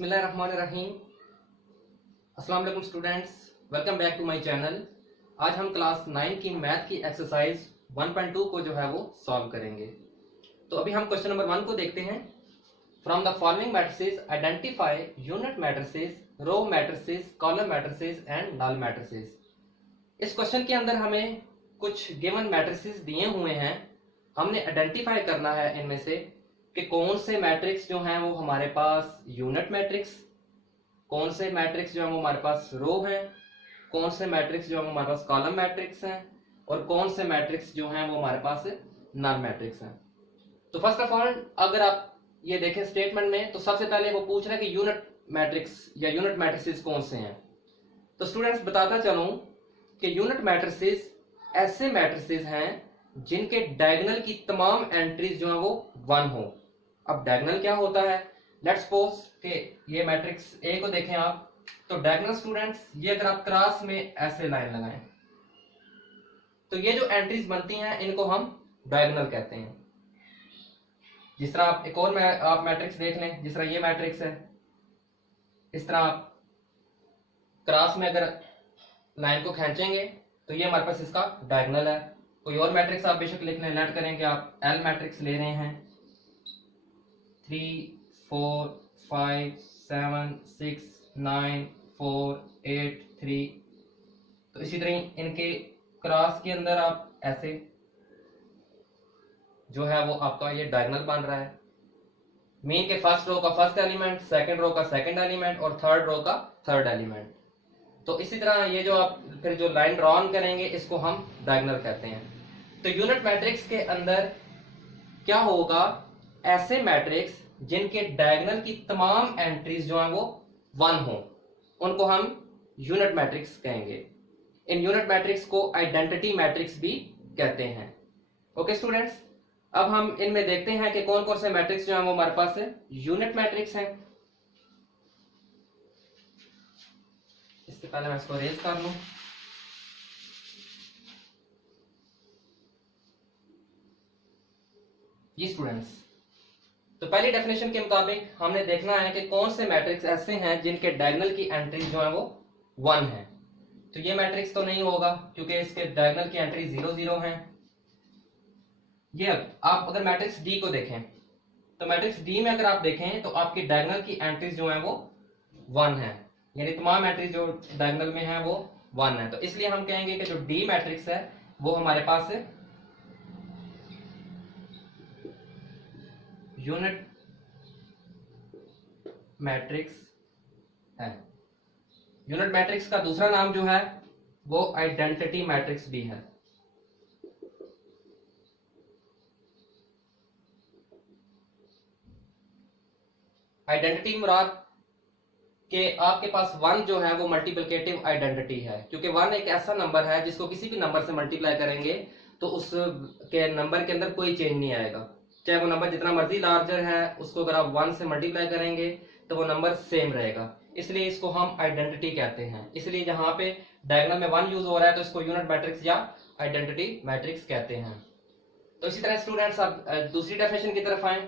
बिस्मिल्लाहिर्रहमानिर्रहीम। अस्सलाम वालेकुम students, welcome back to my channel. आज हम क्लास 9 की मैथ की एक्सरसाइज 1.2 को जो है वो सॉल्व करेंगे। तो अभी हम क्वेश्चन नंबर 1 को देखते हैं। From the following matrices identify unit matrices, row matrices, column matrices and null matrices. इस क्वेश्चन के अंदर हमें कुछ गिवन मैट्रिसेस दिए हुए हैं, हमने आइडेंटिफाई करना है इनमें से कि कौन से मैट्रिक्स जो हैं वो हमारे पास यूनिट मैट्रिक्स, कौन से मैट्रिक्स जो है वो हमारे पास रो हैं, कौन से मैट्रिक्स जो है वो हमारे पास कॉलम मैट्रिक्स हैं और कौन से मैट्रिक्स जो हैं वो हमारे पास नल मैट्रिक्स हैं। तो फर्स्ट ऑफ ऑल अगर आप ये देखें स्टेटमेंट में, तो सबसे पहले वो पूछ रहा है कि यूनिट मैट्रिक्स या यूनिट मैट्रिसेस कौन से हैं। तो स्टूडेंट्स बताता चलूं कि यूनिट मैट्रिसेस ऐसे मैट्रिसेस हैं जिनके डायगोनल की तमाम एंट्रीज जो है वो 1 हो। अब डायगोनल क्या होता है? लेट्स सपोज कि ये मैट्रिक्स ए को देखें आप, तो डायगोनल स्टूडेंट्स ये अगर आप क्रॉस में ऐसे लाइन लगाएं तो ये जो एंट्रीज बनती हैं इनको हम डायगोनल कहते हैं। जिस तरह आप एक और आप मैट्रिक्स देख लें, जिस तरह ये मैट्रिक्स है, इस तरह आप क्रॉस में अगर लाइन को खींचेंगे तो ये हमारे पास इसका डायगोनल है। कोई और मैट्रिक्स आप बेशक लिख लें, लेट करें कि आप एल मैट्रिक्स ले रहे हैं, 3 4 5 7 6 9 4 8 3, तो इसी तरह इनके क्रॉस के अंदर आप ऐसे जो है वो आपका ये डायगोनल बन रहा है। मीन के फर्स्ट रो का फर्स्ट एलिमेंट, सेकंड रो का सेकंड एलिमेंट और थर्ड रो का थर्ड एलिमेंट। तो इसी तरह ये जो आप फिर जो लाइन ड्रॉ करेंगे इसको हम डायगोनल कहते हैं। तो यूनिट मैट्रिक्स के अंदर क्या होगा? ऐसे मैट्रिक्स जिनके डायगोनल की तमाम एंट्रीज जो हैं वो 1 हो, उनको हम यूनिट मैट्रिक्स कहेंगे। इन यूनिट मैट्रिक्स को आइडेंटिटी मैट्रिक्स भी कहते हैं। ओके स्टूडेंट्स, अब हम इनमें देखते हैं कि कौन कौन से मैट्रिक्स जो हैं वो हमारे पास यूनिट मैट्रिक्स हैं। इससे पहले मैं इसको अरेज कर लूं। ये स्टूडेंट्स, तो पहली डेफिनेशन के मुताबिक हमने देखना है कि कौन से मैट्रिक्स ऐसे हैं जिनके डायगोनल की एंट्रीज जो है वो 1 है। तो ये मैट्रिक्स तो नहीं होगा क्योंकि इसके डायगोनल की एंट्री 0 0 है। ये आप अगर मैट्रिक्स डी को देखें तो मैट्रिक्स डी में अगर आप देखें तो आपकी डायगोनल की एंट्रीज जो है वो 1 है, यानी तमाम एंट्रीज जो डायगोनल में है वो 1 है। तो इसलिए हम कहेंगे कि जो डी मैट्रिक्स है वो हमारे पास यूनिट मैट्रिक्स है। यूनिट मैट्रिक्स का दूसरा नाम जो है वो आइडेंटिटी मैट्रिक्स भी है। आइडेंटिटी मुराद कि आपके पास 1 जो है वो मल्टीप्लिकेटिव आइडेंटिटी है, क्योंकि 1 एक ऐसा नंबर है जिसको किसी भी नंबर से मल्टीप्लाई करेंगे तो उस के नंबर के अंदर कोई चेंज नहीं आएगा। चाहे वो नंबर जितना मर्जी लार्जर है, उसको अगर आप 1 से मल्टीप्लाई करेंगे तो वो नंबर सेम रहेगा। इसलिए इसको हम आइडेंटिटी कहते हैं। इसलिए जहां पे डायगोनल में 1 यूज हो रहा है तो इसको यूनिट मैट्रिक्स या आइडेंटिटी मैट्रिक्स कहते हैं। तो इसी तरह स्टूडेंट्स आप दूसरी डेफिनेशन की तरफ आए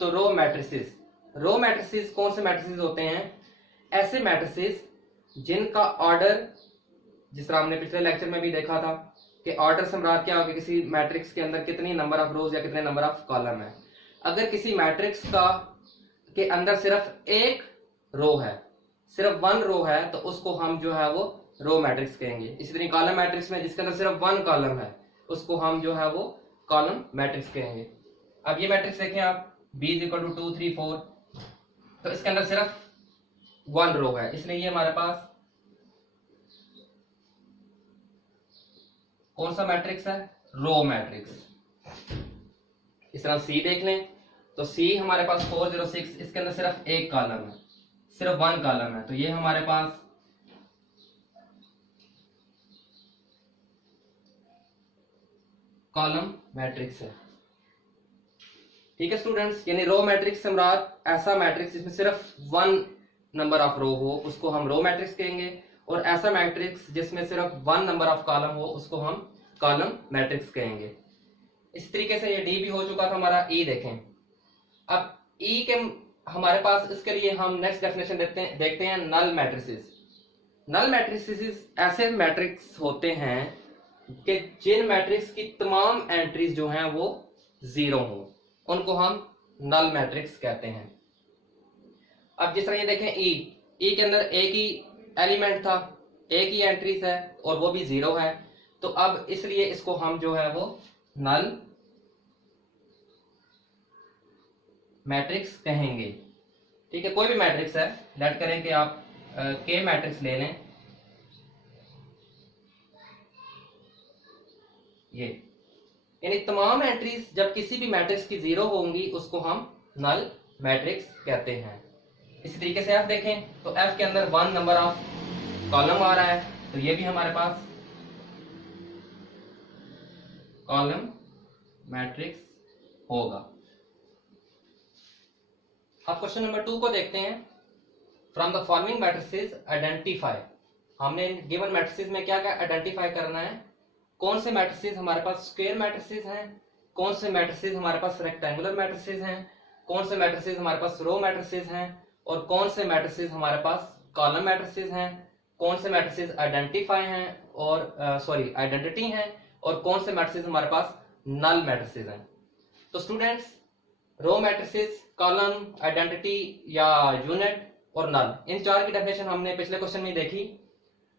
तो रो मैट्रिसेस। रो मैट्रिसेस कौन से मैट्रिसेस होते हैं? ऐसे मैट्रिसेस जिनका ऑर्डर, जिस तरह हमने पिछले लेक्चर में भी देखा था कि ऑर्डर से मुराद क्या होगा, किसी मैट्रिक्स के अंदर कितनी नंबर ऑफ रोज या कितने नंबर ऑफ कॉलम है। अगर किसी मैट्रिक्स का के अंदर सिर्फ एक रो है, सिर्फ 1 रो है, तो उसको हम जो है वो रो मैट्रिक्स कहेंगे। इसी तरह कॉलम मैट्रिक्स में जिसके अंदर सिर्फ 1 कॉलम है उसको हम जो है वो कॉलम मैट्रिक्स कहेंगे। अब ये मैट्रिक्स देखें आप, b = 2 3 4, तो इसके अंदर सिर्फ 1 रो है, इसलिए ये हमारे पास कौन सा मैट्रिक्स है? Row matrix. इस तरह सी देख लें तो सी हमारे पास 4 0 6, इसके अंदर सिर्फ एक कॉलम है, सिर्फ 1 कॉलम है, तो ये हमारे पास कॉलम मैट्रिक्स है। ठीक है स्टूडेंट्स, यानी रो मैट्रिक्स से मुराद ऐसा मैट्रिक्स जिसमें सिर्फ 1 नंबर ऑफ रो हो उसको हम रो मैट्रिक्स कहेंगे, और ऐसा मैट्रिक्स जिसमें सिर्फ 1 नंबर ऑफ कॉलम हो उसको हम कॉलम मैट्रिक्स कहेंगे। इस तरीके से ये डी भी हो चुका था हमारा। ई देखें, अब ई के हमारे पास इसके लिए हम नेक्स्ट डेफिनेशन देखते हैं नल मैट्रिसेस। नल मैट्रिसेस ऐसे मैट्रिक्स होते हैं कि जिन मैट्रिक्स की तमाम एंट्रीज जो हैं वो जीरो हों, उनको हम नल मैट्रिक्स कहते हैं। अब जिस तरह ये देखें ई के अंदर एक ही एलिमेंट था, एक ही एंट्रीज है और वो भी जीरो है, तो अब इसलिए इसको हम जो है वो नल मैट्रिक्स कहेंगे। ठीक है, कोई भी मैट्रिक्स है, लेट करें कि आप के मैट्रिक्स ले लें, ये यानी तमाम एंट्रीज जब किसी भी मैट्रिक्स की जीरो होंगी उसको हम नल मैट्रिक्स कहते हैं। इसी तरीके से एफ देखें तो एफ के अंदर 1 नंबर ऑफ कॉलम आ रहा है, तो ये भी हमारे पास कॉलम मैट्रिक्स होगा। अब क्वेश्चन नंबर 2 को देखते हैं। From the following matrices identify, हमने गिवन मैट्रिसेस में क्या क्या आइडेंटिफाई करना है, कौन से मैट्रिसेस हमारे पास स्क्वायर मैट्रिसेस हैं, कौन से मैट्रिसेस हमारे पास रेक्टेंगुलर मैट्रिसेस हैं, कौन से मैट्रिसेस हमारे पास रो मैट्रिसेस हैं, और कौन से मैट्रिसेस हमारे पास कॉलम मैट्रिसेस हैं, कौन से मैट्रिसेस आइडेंटिफाई हैं और आइडेंटिटी हैं, और कौन से मैट्रिसेस हमारे पास नल मैट्रिसेस हैं। तो स्टूडेंट्स, रो मैट्रिसेस, कॉलम, आइडेंटिटी या यूनिट और नल, इन चार की डेफिनेशन हमने पिछले क्वेश्चन में देखी,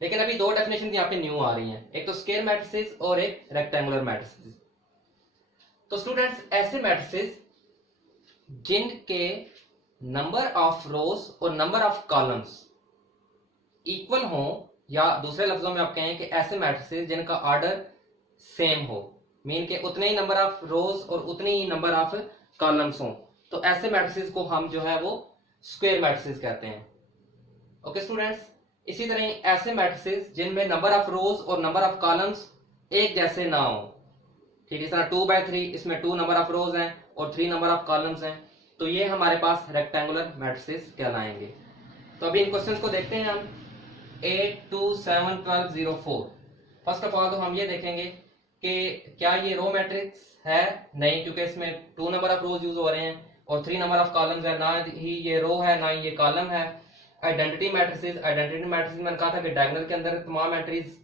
लेकिन अभी दो डेफिनेशन यहाँ पे न्यू आ रही हैं, एक तो स्क्वायर मैट्रिसेस और एक रेक्टेंगुलर मैट्रिसेस। तो स्टूडेंट्स, ऐसे मैट्रिसेस जिनके नंबर ऑफ रोज और नंबर ऑफ कॉलम्स इक्वल हो, या दूसरे लफ्जों में आप कहें कि ऐसे मैट्रिसेस जिनका ऑर्डर सेम हो, मीन के उतने ही नंबर ऑफ रोज और उतनी ही नंबर ऑफ कॉलम्स हो, तो ऐसे मैट्रिसेस को हम जो है वो स्क्वायर मैट्रिसेस कहते हैं। ओके स्टूडेंट्स, इसी तरह ऐसे मैट्रिसेस जिनमें नंबर ऑफ रोज और नंबर ऑफ कॉलम्स एक जैसे ना हो, ठीक, इस तरह 2/3, इसमें 2 नंबर ऑफ रोज हैं और 3 नंबर ऑफ कॉलम्स हैं, तो ये हमारे पास रेक्टेंगुलर मैट्रिसेस कहलाएंगे। तो अभी इन क्वेश्चंस को देखते हैं हम। 8, 2, 7, 12, 0, 4। फर्स्ट ऑफ ऑल तो हम ये देखेंगे कि क्या ये रो मैट्रिक्स है, नहीं, क्योंकि इसमें 2 नंबर ऑफ रोज यूज हो रहे हैं और 3 नंबर ऑफ कॉलम्स है, ना ही ये रो है ना ही ये कॉलम है। आइडेंटिटी मैट्रिसेस मैंने कहा था कि डायगोनल के अंदर तमाम एंट्रीज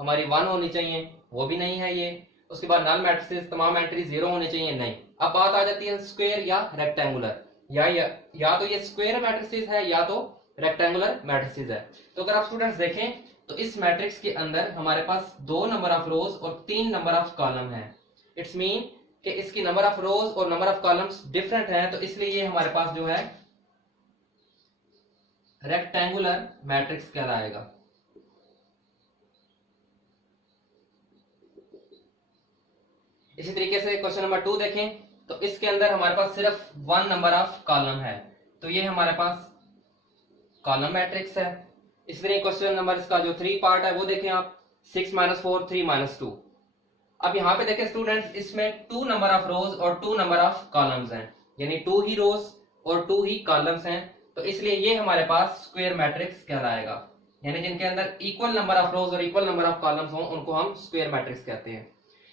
हमारी 1 होनी चाहिए, वो भी नहीं है ये। उसके बाद नल मैट्रिसेस तमाम एंट्रीज 0 होनी चाहिए, नहीं। अब बात आ जाती है स्क्वायर या रेक्टेंगुलर, या तो ये स्क्वायर मैट्रिसेस है या तो रेक्टेंगुलर मैट्रिसेस है। तो अगर आप स्टूडेंट्स देखें तो इस मैट्रिक्स के अंदर हमारे पास 2 नंबर ऑफ रोज और 3 नंबर ऑफ कॉलम है। इट्स मीन कि इसकी नंबर ऑफ रोज और नंबर ऑफ कॉलम्स डिफरेंट है, तो इसलिए ये हमारे पास जो है रेक्टेंगुलर मैट्रिक्स कहलाएगा। इसी तरीके से क्वेश्चन नंबर 2 देखें तो इसके अंदर हमारे पास सिर्फ 1 नंबर ऑफ कॉलम है, तो ये हमारे पास कॉलम मैट्रिक्स है। इसी तरह क्वेश्चन नंबर इसका जो 3 पार्ट है वो देखें आप, 6 - 4, 3 - 2। अब यहाँ पे देखें स्टूडेंट्स, इसमें 2 नंबर ऑफ रोज और 2 नंबर ऑफ कॉलम्स हैं, यानी 2 ही रोज और 2 ही कॉलम्स हैं, तो इसलिए ये हमारे पास स्क्वायर मैट्रिक्स कहलाएगा। यानी जिनके अंदर इक्वल नंबर ऑफ रोज और इक्वल नंबर ऑफ कॉलम्स हो उनको हम स्क्वायर मैट्रिक्स कहते हैं।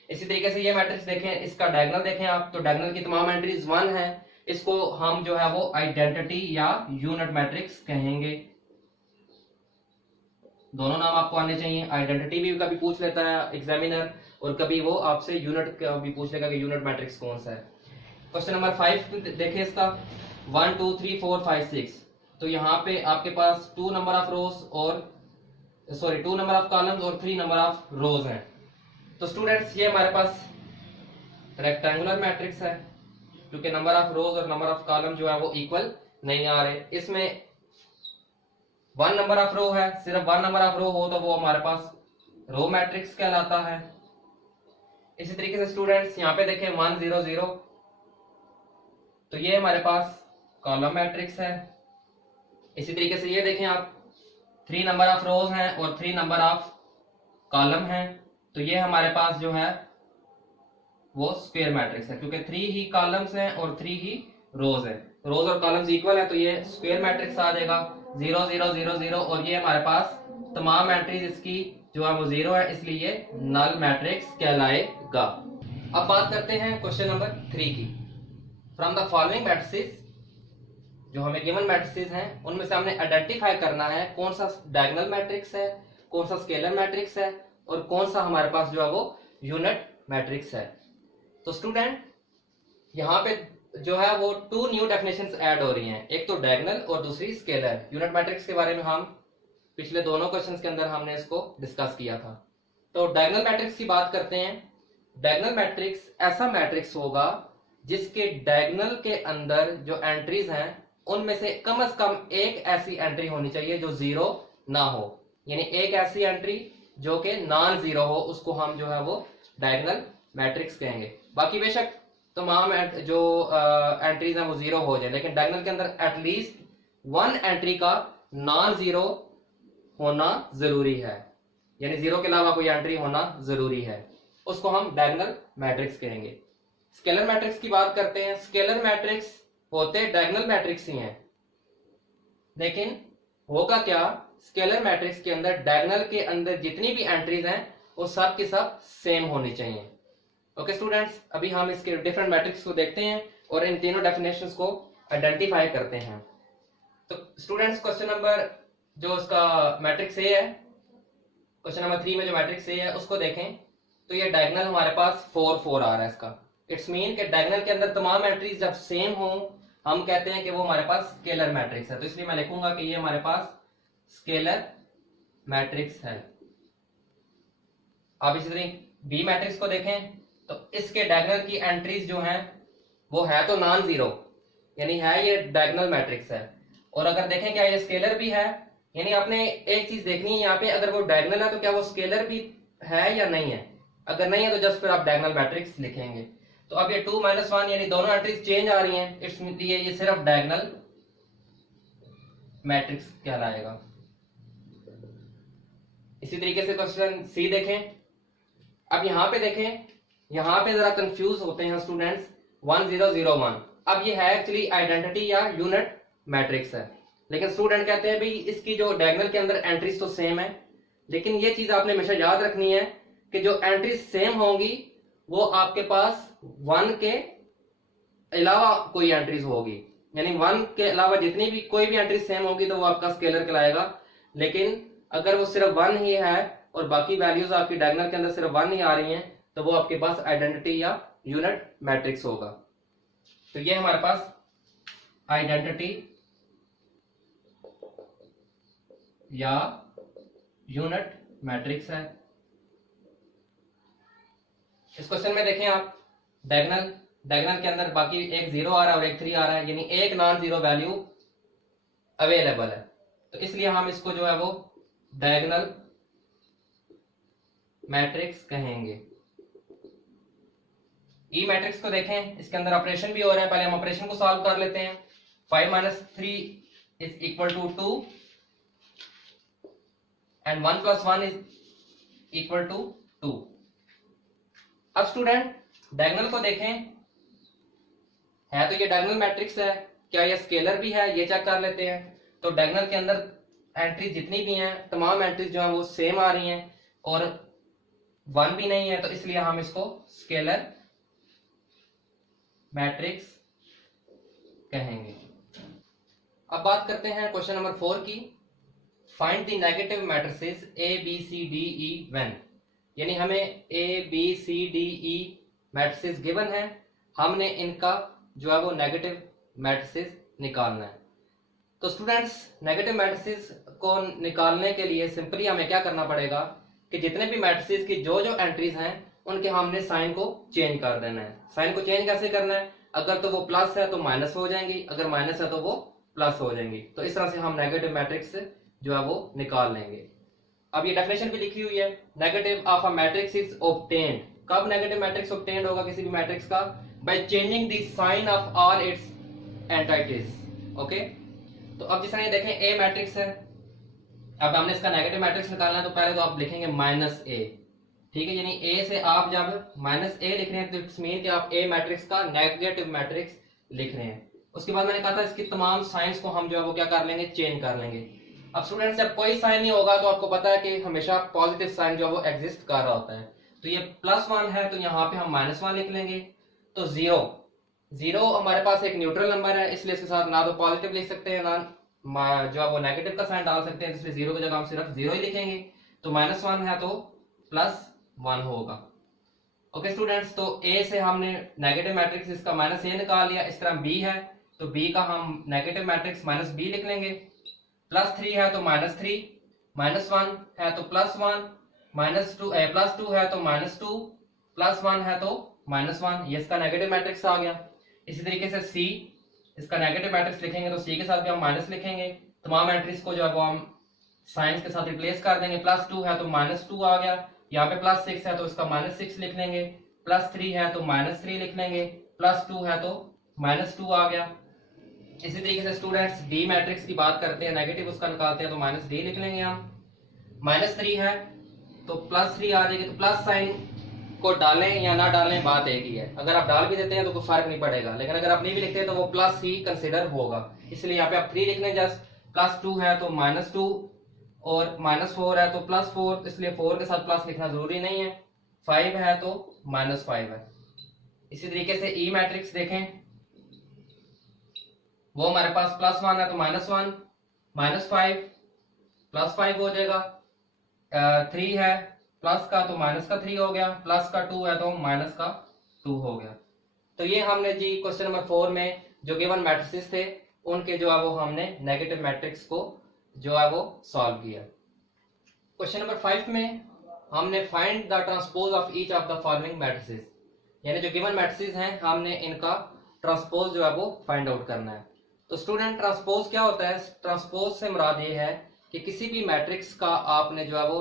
इसी तरीके से ये मैट्रिक्स देखें, इसका डायगोनल देखें आप, तो डायगोनल की तमाम एंट्रीज 1 है, इसको हम जो है वो आइडेंटिटी या यूनिट मैट्रिक्स कहेंगे। दोनों नाम आपको आने चाहिए, आइडेंटिटी भी कभी पूछ लेता है एग्जामिनर और कभी वो आपसे यूनिट का भी पूछ लेगा कि यूनिट मैट्रिक्स कौन सा है। क्वेश्चन नंबर 5 देखें इसका, 1, 2, 3, 4, 5, 6। तो यहाँ पे आपके पास 2 नंबर ऑफ रोज और 2 नंबर ऑफ कॉलम्स और 3 नंबर ऑफ रोज हैं। तो स्टूडेंट्स, ये हमारे पास रेक्टेंगुलर मैट्रिक्स है, क्योंकि नंबर ऑफ रोज और नंबर ऑफ कॉलम जो है वो इक्वल नहीं आ रहे। इसमें 1 नंबर ऑफ रो है, सिर्फ 1 नंबर ऑफ रो हो तो वो हमारे पास रो मैट्रिक्स कहलाता है। इसी तरीके से स्टूडेंट्स यहाँ पे देखें 1, 0, 0, तो ये हमारे पास कॉलम मैट्रिक्स है। इसी तरीके से ये देखें आप, 3 नंबर ऑफ रोज हैं और 3 नंबर ऑफ कॉलम हैं, तो ये हमारे पास जो है वो स्क्वायर मैट्रिक्स है, क्योंकि 3 ही कॉलम्स हैं और 3 ही रोज है, रोज और कॉलम्स इक्वल है, तो ये स्क्वायर मैट्रिक्स आ जाएगा। 0, 0, 0, 0, और ये हमारे पास तमाम एंट्रीज इसकी जो है वो 0 है, इसलिए ये नल मैट्रिक्स कहलाएगा। अब बात करते हैं क्वेश्चन नंबर 3 की। फ्रॉम द फॉलोइंग मैट्रिसेस जो हमें गिवन मैट्रिसेस हैं उनमें से हमने आइडेंटिफाई करना है कौन सा डायगोनल मैट्रिक्स है, कौन सा स्केलर मैट्रिक्स है और कौन सा हमारे पास जो है वो यूनिट मैट्रिक्स है। तो स्टूडेंट यहाँ पे जो है वो 2 न्यू डेफिनेशंस ऐड हो रही हैं, एक तो डायगोनल और दूसरी स्केलर। यूनिट मैट्रिक्स के बारे में हम पिछले दोनों क्वेश्चंस के अंदर हमने इसको डिस्कस किया था। तो डायगोनल मैट्रिक्स की बात करते हैं। डायगोनल मैट्रिक्स ऐसा मैट्रिक्स होगा जिसके डायगोनल के अंदर जो एंट्रीज हैं उनमें से कम एक ऐसी एंट्री होनी चाहिए जो जीरो ना हो, यानी एक ऐसी एंट्री जो कि नॉन जीरो हो, उसको हम जो है वो डायगोनल मैट्रिक्स कहेंगे। बाकी बेशक तमाम जो एंट्रीज हैं वो जीरो हो जाए, लेकिन डायगोनल के अंदर एटलीस्ट 1 एंट्री का नॉन जीरो होना जरूरी है, यानी जीरो के अलावा कोई एंट्री होना जरूरी है, उसको हम डायगोनल मैट्रिक्स कहेंगे। स्केलर मैट्रिक्स की बात करते हैं। स्केलर मैट्रिक्स होते डायगोनल मैट्रिक्स ही हैं, लेकिन होगा क्या, स्केलर मैट्रिक्स के अंदर डायगोनल के अंदर जितनी भी एंट्रीज हैं वो सब की सब सेम होनी चाहिए। ओके स्टूडेंट्स, अभी हम इसके डिफरेंट मैट्रिक्स को देखते हैं और इन तीनों डेफिनेशंस को आइडेंटिफाई करते हैं। तो स्टूडेंट्स क्वेश्चन नंबर जो उसका मैट्रिक्स ए है, क्वेश्चन नंबर 3 में जो मैट्रिक्स ए है उसको देखें तो ये डायगोनल हमारे पास 4 4 आ रहा है। इसका इट्स मीन कि डायगोनल के अंदर तमाम एंट्रीज जब सेम हो हम कहते हैं कि वो हमारे पास स्केलर मैट्रिक्स है। तो इसलिए मैं लिखूंगा कि ये हमारे पास स्केलर मैट्रिक्स है। आप इसी तरह बी मैट्रिक्स को देखें तो इसके डायगोनल की एंट्रीज जो हैं वो है तो नॉन जीरो, यानी है ये डायगोनल मैट्रिक्स है। और अगर देखें क्या ये स्केलर भी है, यानी आपने एक चीज देखनी है यहाँ पे, अगर वो डायगोनल है तो क्या वो स्केलर भी है या नहीं है। अगर नहीं है तो जस्ट फिर आप डायगोनल मैट्रिक्स लिखेंगे। तो अब ये 2 - 1 यानी दोनों एंट्रीज चेंज आ रही हैं, इसलिए ये सिर्फ डायगोनल मैट्रिक्स कहलाएगा। इसी तरीके से क्वेश्चन सी देखें। अब यहां पे देखें, यहां पे जरा कंफ्यूज होते हैं स्टूडेंट्स 1 0 0 1। अब ये है एक्चुअली आइडेंटिटी या यूनिट मैट्रिक्स है, लेकिन स्टूडेंट कहते हैं भाई इसकी जो डायगोनल के अंदर एंट्रीज तो सेम है, लेकिन ये चीज आपने हमेशा याद रखनी है कि जो एंट्रीज सेम होंगी वो आपके पास 1 के अलावा कोई एंट्रीज होगी, यानी 1 के अलावा जितनी भी कोई भी एंट्री सेम होगी तो वो आपका स्केलर कहलाएगा। लेकिन अगर वो सिर्फ 1 ही है और बाकी वैल्यूज आपकी डायगोनल के अंदर सिर्फ 1 ही आ रही हैं तो वो आपके पास आइडेंटिटी या यूनिट मैट्रिक्स होगा। तो ये हमारे पास आइडेंटिटी या यूनिट मैट्रिक्स है। इस क्वेश्चन में देखें आप, डायगोनल के अंदर बाकी एक 0 आ रहा है और एक 3 आ रहा है, यानी एक नॉन जीरो वैल्यू अवेलेबल है। तो इसलिए हम इसको जो है वो डायगोनल मैट्रिक्स कहेंगे। ई मैट्रिक्स को देखें, इसके अंदर ऑपरेशन भी हो रहा है, पहले हम ऑपरेशन को सॉल्व कर लेते हैं। 5 - 3 = 2 एंड 1 + 1 = 2। अब स्टूडेंट डायगोनल को देखें, है तो ये डायगोनल मैट्रिक्स है, क्या ये स्केलर भी है ये चेक कर लेते हैं। तो डायगोनल के अंदर एंट्रीज जितनी भी हैं तमाम एंट्रीज जो हैं वो सेम आ रही हैं और 1 भी नहीं है, तो इसलिए हम इसको स्केलर मैट्रिक्स कहेंगे। अब बात करते हैं क्वेश्चन नंबर 4 की। Find the negative matrices A B C D E when, यानी हमें A B C D E matrices given है, हमने इनका जो है वो नेगेटिव मैट्रिसेस निकालना है। तो स्टूडेंट्स नेगेटिव मैट्रिसेस को निकालने के लिए सिंपली हमें क्या करना पड़ेगा कि जितने भी मैट्रिसेस की जो जो एंट्रीज हैं उनके हमने साइन को चेंज कर देना है। साइन को चेंज कैसे करना है, अगर तो वो प्लस है तो माइनस हो जाएंगी, अगर माइनस है तो वो प्लस हो जाएंगी। तो इस तरह से हम नेगेटिव मैट्रिक्स जो है वो निकाल लेंगे। अब ये डेफिनेशन भी लिखी हुई है, negative of a matrix is obtained. कब नेगेटिव मैट्रिक्स ऑब्टेन्ड होगा किसी भी मैट्रिक्स का? By changing the sign of all its entities. Okay, तो अब जिस तरह ये देखें ए मैट्रिक्स है, अब हमने इसका नेगेटिव मैट्रिक्स निकालना है तो पहले तो आप लिखेंगे -a, ठीक है, यानी ए से आप जब -a लिख रहे हैं तो इट्स मीन कि आप ए मैट्रिक्स का नेगेटिव मैट्रिक्स लिख रहे हैं। उसके बाद मैंने कहा था इसकी तमाम साइंस को हम जो है वो क्या कर लेंगे, चेंज कर लेंगे। अब स्टूडेंट्स जब कोई साइन नहीं होगा तो आपको पता है कि हमेशा पॉजिटिव साइन जो है वो एग्जिस्ट कर रहा होता है। तो ये +1 है तो यहाँ पे हम -1 लिख लेंगे, तो 0 जीरो हमारे पास एक न्यूट्रल नंबर है, इसलिए इसके साथ ना तो पॉजिटिव लिख सकते हैं ना जो है वो नेगेटिव का साइन डाल सकते हैं, इसलिए जीरो की जगह हम सिर्फ जीरो ही लिखेंगे। तो -1 है तो +1 होगा। ओके स्टूडेंट्स, तो ए से हमने नेगेटिव मैट्रिक्स इसका -a निकाल लिया। इस तरह बी है तो बी का हम नेगेटिव मैट्रिक्स -b लिख लेंगे। +3 है तो -3, -1 है तो +1, -2 +2 है तो -2, +1 है तो -1, ये इसका नेगेटिव मैट्रिक्स आ गया। इसी तरीके से सी, इसका नेगेटिव मैट्रिक्स लिखेंगे तो सी के साथ भी हम माइनस लिखेंगे। तमाम मैट्रिक्स को जो है वो हम साइंस के साथ रिप्लेस कर देंगे। +2 है तो -2 आ गया, यहाँ पे +6 है तो इसका -6 लिख लेंगे, +3 है तो -3 लिख लेंगे, +2 है तो -2 आ गया। इसी तरीके से स्टूडेंट्स डी मैट्रिक्स की बात करते हैं, नेगेटिव उसका निकालते हैं तो -d लिख लेंगे हम। -3 है तो +3 आ जाएगी, तो प्लस साइन को डालें या ना डालें बात एक ही है। अगर आप डाल भी देते हैं तो कोई फर्क नहीं पड़ेगा, लेकिन अगर आप नहीं भी लिखते हैं तो वो प्लस ही कंसिडर होगा, इसलिए यहाँ पे आप 3 लिख लें जस्ट। +2 है तो -2 और -4 है तो +4, इसलिए 4 के साथ प्लस लिखना जरूरी नहीं है। 5 है तो -5 है। इसी तरीके से ई मैट्रिक्स देखें, वो हमारे पास +1 है तो -1, -5 +5 हो जाएगा। 3 है प्लस का तो माइनस का 3 हो गया, प्लस का 2 है तो माइनस का 2 हो गया। तो ये हमने जी क्वेश्चन नंबर 4 में जो गिवन मैट्रिसेस थे उनके जो है वो हमने नेगेटिव मैट्रिक्स को जो है वो सॉल्व किया। क्वेश्चन नंबर 5 में हमने find the transpose of each of the following matrices, यानी जो गिवन मैट्रिसेस हैं हमने इनका ट्रांसपोज जो है वो फाइंड आउट करना है। तो स्टूडेंट ट्रांसपोज क्या होता है? ट्रांसपोज से मुराद ये है कि किसी भी मैट्रिक्स का आपने जो है वो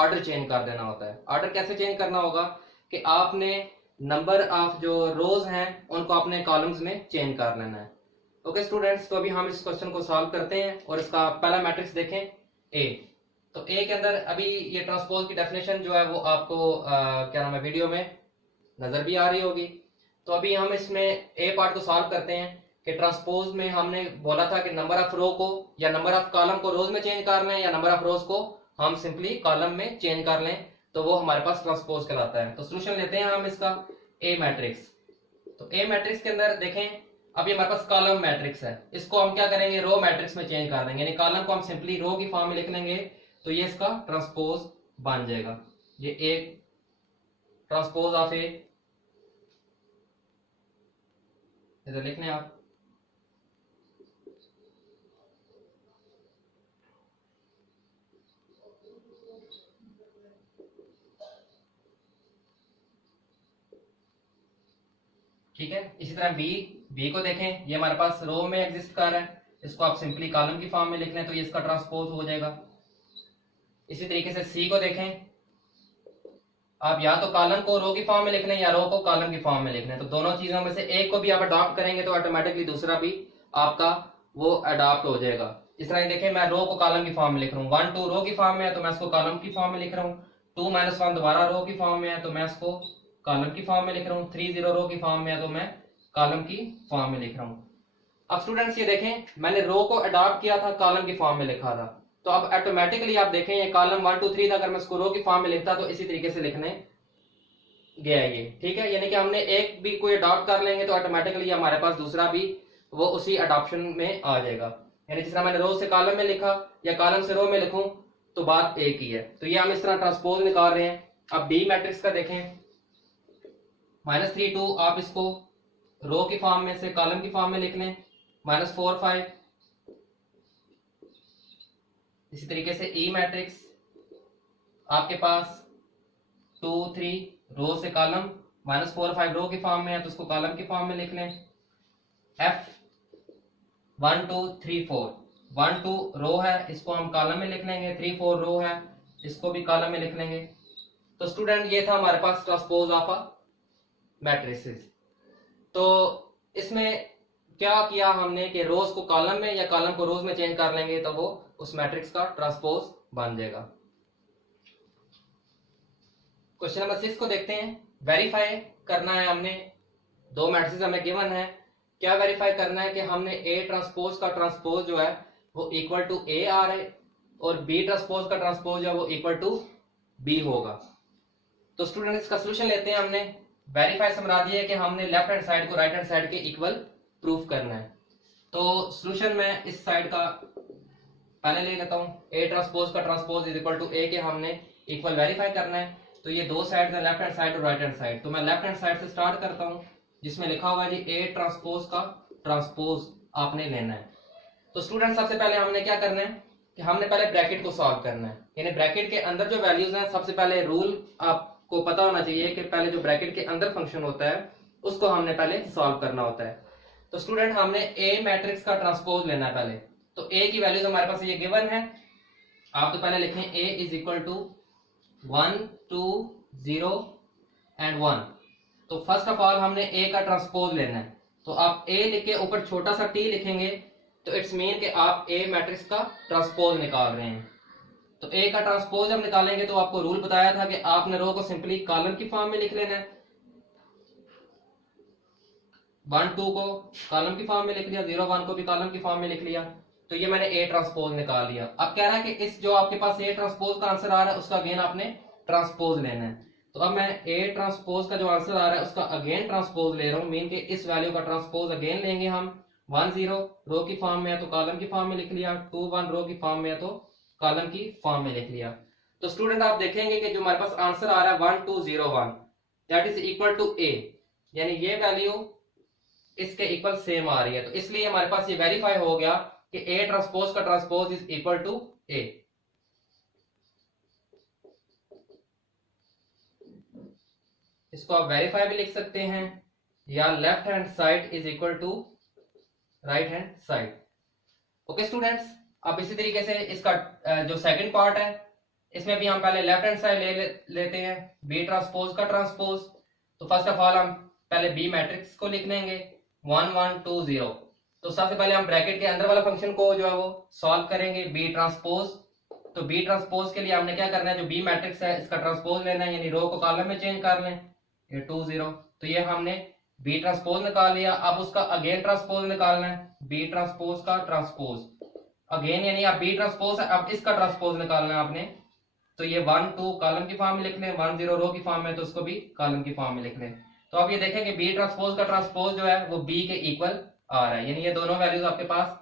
ऑर्डर चेंज कर देना होता है। ऑर्डर कैसे चेंज करना होगा कि आपने नंबर ऑफ जो रोज हैं उनको अपने कॉलम्स में चेंज कर लेना है। ओके स्टूडेंट्स, तो अभी हम इस क्वेश्चन को सॉल्व करते हैं और इसका पहला मैट्रिक्स देखें ए। तो ए के अंदर अभी ये ट्रांसपोज की डेफिनेशन जो है वो आपको क्या नाम है वीडियो में नजर भी आ रही होगी। तो अभी हम इसमें ए पार्ट को सॉल्व करते हैं कि ट्रांसपोज में हमने बोला था कि नंबर ऑफ रो को या नंबर ऑफ कॉलम को रोज में चेंज कर लें या नंबर ऑफ रोज को हम सिंपली कॉलम में चेंज कर लें, तो वो हमारे पास ट्रांसपोज कहलाता है। तो सोल्यूशन लेते हैं हम इसका ए मैट्रिक्स। तो ए मैट्रिक्स के अंदर देखें, अभी हमारे पास कॉलम मैट्रिक्स है, इसको हम क्या करेंगे रो मैट्रिक्स में चेंज कर देंगे, यानी कॉलम को हम सिंपली रो की फॉर्म में लिख लेंगे, तो ये इसका ट्रांसपोज बन जाएगा। ये एक ट्रांसपोज ऑफ ए, इधर लिख लें आप। ठीक है, इसी तरह बी को देखें, ये हमारे पास रो में एग्जिस्ट कर रहा है, इसको आप सिंपली कॉलम की फॉर्म में लिख लें तो ये इसका ट्रांसपोज हो जाएगा। इसी तरीके से सी को देखें, आप या तो कॉलम को रो की फॉर्म में लिख लें या रो को कॉलम की फॉर्म में लिख लें, तो दोनों चीजों में से एक को भी आप अडॉप्ट करेंगे तो ऑटोमेटिकली दूसरा भी आपका वो अडॉप्ट हो जाएगा। इस तरह देखें, मैं रो को कॉलम की फॉर्म में लिख रहा हूँ, 1 2 रो की फॉर्म में है तो मैं इसको कॉलम की फॉर्म में लिख रहा हूँ, 2 -1 दोबारा रो की फॉर्म में है तो मैं इसको कॉलम की फॉर्म में लिख रहा हूँ, 3 0 रो की फॉर्म में है तो मैं कॉलम की फॉर्म में लिख रहा हूँ। अब स्टूडेंट्स ये देखें, मैंने रो को अडॉप्ट किया था, कॉलम की फॉर्म में लिखा था, तो अब ऑटोमेटिकली आप देखें ये कॉलम 1 2 3 था, अगर मैं इसको रो की फॉर्म में लिखता तो इसी तरीके से लिखने गया ये। ठीक है, यानी कि हमने एक भी कोई अडॉप्ट कर लेंगे तो ऑटोमेटिकली हमारे पास दूसरा भी वो उसी अडॉप्शन में आ जाएगा। यानी जिस तरह मैंने रो से कॉलम में लिखा या कॉलम से रो में लिखूं तो बात एक ही है। तो ये हम इस तरह ट्रांसपोज निकाल रहे हैं। अब डी मैट्रिक्स का देखें, -3 2 आप इसको रो की फॉर्म में से कॉलम की फॉर्म में लिख लें, -4 5। इसी तरीके से ई मैट्रिक्स आपके पास 2 3 रो से कॉलम, -4 5 रो की फॉर्म में है तो उसको कॉलम की फॉर्म में लिख लें। एफ 1 2 3 4, 1 2 रो है, इसको हम कॉलम में लिख लेंगे, 3 4 रो है, इसको भी कॉलम में लिख लेंगे। तो स्टूडेंट ये था हमारे पास ट्रांसपोज ऑफ अ मैट्रिसेस। तो इसमें क्या किया हमने कि रोज को कॉलम में या कॉलम को रोज में चेंज कर लेंगे तो वो उस मैट्रिक्स का ट्रांसपोज बन जाएगा। क्वेश्चन नंबर 6 को देखते हैं। वेरीफाई करना है हमने, दो मैट्रिसेस हमें गिवन है, क्या वेरीफाई करना है कि हमने ए ट्रांसपोज का ट्रांसपोज जो है वो इक्वल टू ए आ रहा है और बी ट्रांसपोज का ट्रांसपोज जो है वो इक्वल टू बी होगा। तो स्टूडेंट इसका सोल्यूशन लेते हैं हमने। वेरीफाई से मुराद ये है कि हमने लेफ्ट हैंड साइड को राइट हैंड साइड के इक्वल प्रूफ करना है। तो सॉल्यूशन में इस साइड का पहले ले लेता हूँ, ए ट्रांसपोज का ट्रांसपोज इज इक्वल टू ए के हमने इक्वल वेरीफाई करना है। तो ये दो साइड है, लेफ्ट हैंड साइड और राइट हैंड साइड। तो मैं लेफ्ट हैंड साइड से स्टार्ट करता हूँ जिसमें लिखा हुआ है जी ए ट्रांसपोज का ट्रांसपोज आपने लेना है। तो स्टूडेंट सबसे पहले हमने क्या करना है कि हमने पहले ब्रैकेट को सॉल्व करना है, यानी ब्रैकेट के अंदर जो वैल्यूज हैं सबसे पहले रूल आपको पता होना चाहिए कि पहले जो ब्रैकेट के अंदर फंक्शन होता है उसको हमने पहले सॉल्व करना होता है। तो स्टूडेंट हमने ए मैट्रिक्स का ट्रांसपोज लेना है पहले। तो ए की वैल्यूज हमारे पास ये गिवन है, आप तो पहले लिखें ए इज इक्वल टू 1 2 0 एंड 1। तो फर्स्ट ऑफ ऑल हमने ए का ट्रांसपोज लेना है। तो आप ए लिख के ऊपर छोटा सा टी लिखेंगे तो इट्स मीन कि आप ए मैट्रिक्स का ट्रांसपोज निकाल रहे हैं। तो ए का ट्रांसपोज जब निकालेंगे तो आपको रूल बताया था कि आपने रो को सिंपली कॉलम की फॉर्म में लिख लेना है। 1 2 को कॉलम की फॉर्म में लिख लिया, 0 1 को भी कॉलम की फॉर्म में लिख लिया। तो ये मैंने ए ट्रांसपोज निकाल लिया। अब कह रहा है कि इस जो आपके पास ए ट्रांसपोज का आंसर आ रहा है उसका अगेन आपने ट्रांसपोज लेना है। तो अब मैं ए ट्रांसपोज का जो आंसर आ रहा है उसका अगेन ट्रांसपोज ले रहा हूँ, मीन के इस वैल्यू का ट्रांसपोज अगेन लेंगे हम। 1 0 रो की फॉर्म में है तो कॉलम की फॉर्म में लिख लिया, 2 1 रो की फॉर्म में है तो कॉलम की फॉर्म में लिख लिया। तो स्टूडेंट आप देखेंगे कि जो हमारे पास आंसर आ रहा है 1 2 0 1 दैट इज इक्वल टू ए, यानी ये वैल्यू इसके इक्वल सेम आ रही है। तो इसलिए हमारे पास ये वेरीफाई हो गया कि ए ट्रांसपोज का transpose is equal to A. इसको आप वेरीफाई भी लिख सकते हैं या left hand side is equal to right hand side. Okay students, अब इसी तरीके से इसका जो सेकंड पार्ट है इसमें भी हम पहले लेफ्ट हैंड साइड लेते हैं बी ट्रांसपोज का ट्रांसपोज। तो फर्स्ट ऑफ ऑल हम पहले बी मैट्रिक्स को लिख लेंगे 1 1 2 0। तो सबसे पहले हम ब्रैकेट के अंदर वाला फंक्शन को जो है वो सॉल्व करेंगे बी ट्रांसपोज। तो बी ट्रांसपोज के लिए हमने क्या करना है, जो बी मैट्रिक्स है इसका ट्रांसपोज लेना है, यानी रो को कॉलम में चेंज कर लें, ये 2 0। तो ये हमने बी ट्रांसपोज निकाल लिया। अब उसका अगेन ट्रांसपोज निकालना है, बी ट्रांसपोज का ट्रांसपोज अगेन, यानी आप बी ट्रांसपोज है अब इसका ट्रांसपोज निकालना है आपने। तो ये 1 2 कॉलम की फॉर्म में लिख लें, 1 0 रो की फॉर्म में तो उसको भी कॉलम की फॉर्म में लिख लें। तो आप ये देखें कि बी ट्रांसपोज का ट्रांसपोज जो है वो बी के इक्वल आ रहा है, यानी ये दोनों वैल्यूज आपके पास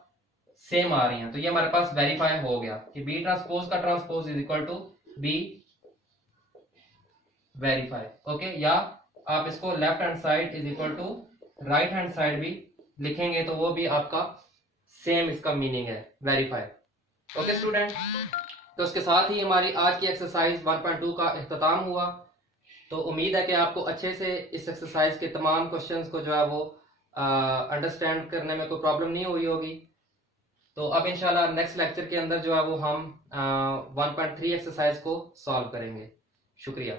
सेम आ रही हैं। तो ये हमारे पास वेरीफाई हो गया कि बी ट्रांसपोज का transpose is equal to B verify. Okay, या आप इसको left hand side is equal to right hand side भी लिखेंगे तो वो भी आपका सेम इसका मीनिंग है, वेरीफाई। ओके स्टूडेंट, तो उसके साथ ही हमारी आज की एक्सरसाइज 1.2 का इख्तिताम हुआ। तो उम्मीद है कि आपको अच्छे से इस एक्सरसाइज के तमाम क्वेश्चंस को जो है वो अंडरस्टैंड करने में कोई प्रॉब्लम नहीं हुई होगी। तो अब इंशाल्लाह नेक्स्ट लेक्चर के अंदर जो है वो हम 1.3 एक्सरसाइज को सॉल्व करेंगे। शुक्रिया।